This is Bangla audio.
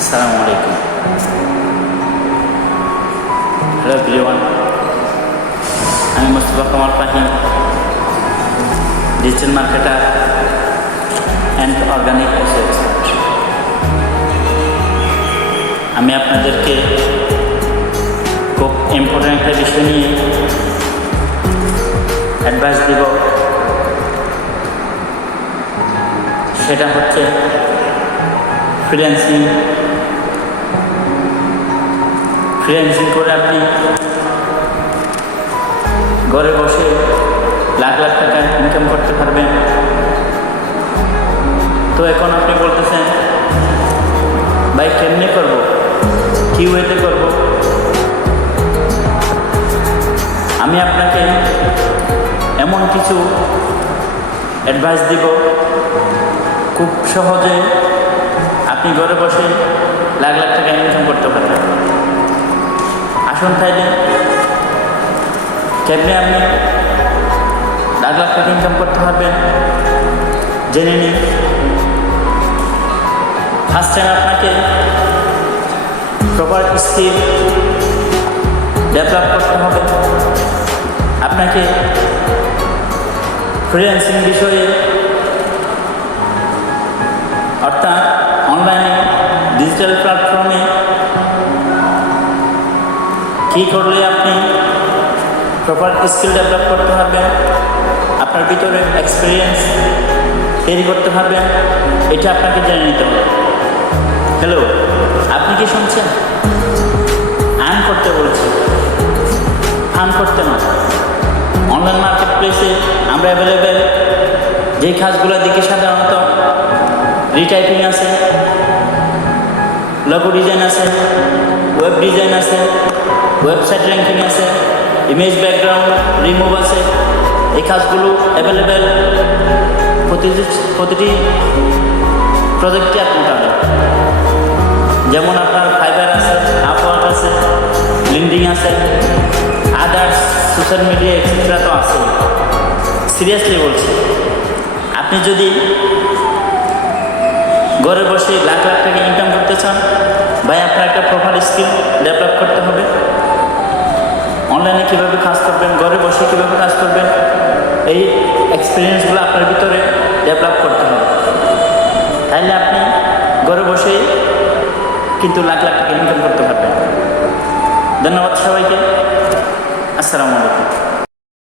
আসসালামু আলাইকুম। হ্যালো এভরিওয়ান, আমি Mustafa Kamal Fahim, digital marketer and organic research. আমি আপনাদেরকে খুব ইম্পর্ট্যান্ট একটা বিষয় নিয়ে অ্যাডভাইস দেব। সেটা হচ্ছে ফ্রিল্যান্সিং করে আপনি ঘরে বসে লাখ লাখ টাকা ইনকাম করতে পারবেন। তো এখন আপনি বলতেছেন, ভাই কেমনে করব, কি ওয়েতে করব? আমি আপনাকে এমন কিছু অ্যাডভাইস দিব, খুব সহজে আপনি ঘরে বসে লাখ লাখ টাকা ইনকাম করতে পারবেন। আসুন তাইলে কেমনে আপনি লাখ লাখ টাকা ইনকাম করতে পারবেন জেনে নিন। ফার্স্ট টাইম আপনাকে প্রপার স্কিল ডেভেলপ করতে হবে। আপনাকে ফ্রিল্যান্সিং বিষয়ে অর্থাৎ অনলাইনে ডিজিটাল প্ল্যাটফর্মে কী করলে আপনি প্রপার স্কিল ডেভেলপ করতে পারবেন, আপনার ভিতরে এক্সপিরিয়েন্স তৈরি করতে পারবেন, এটা আপনাকে জেনে নিতে হবে। হ্যালো, আপনি কি শুনছেন? আর্ন করতে বলছি, ফান করতে না। অনলাইন মার্কেট প্লেসে আমরা অ্যাভেলেবেল যেই কাজগুলোর দিকে সাধারণত রিটাইপিং আছে, লোগো ডিজাইন আছে, ওয়েব ডিজাইন আছে, ওয়েবসাইট র্যাঙ্কিং আছে, ইমেজ ব্যাকগ্রাউন্ড রিমুভ আছে। এই কাজগুলো অ্যাভেলেবেল প্রতিটি প্রজেক্টে আপনি পাবেন। যেমন আপনার ফাইবার আছে, আপওয়ার্ক আছে, লিঙ্কডিন আছে, আদার্স সোশ্যাল মিডিয়া এক্সেট্রা তো আছে। সিরিয়াসলি বলছি, আপনি যদি ঘরে বসে লাখ লাখ টাকা ইনকাম করতে চান, ভাই আপনার একটা প্রপার স্কিল ডেভেলপ করতে হবে। অনলাইনে কীভাবে কাজ করবেন, ঘরে বসে কীভাবে কাজ করবেন, এই এক্সপিরিয়েন্সগুলো আপনার ভিতরে ডেভেলপ করতে হবে। তাহলে আপনি ঘরে বসেই কিন্তু লাখ লাখ টাকা ইনকাম করতে পারবেন। ধন্যবাদ সবাইকে। আসসালামু আলাইকুম।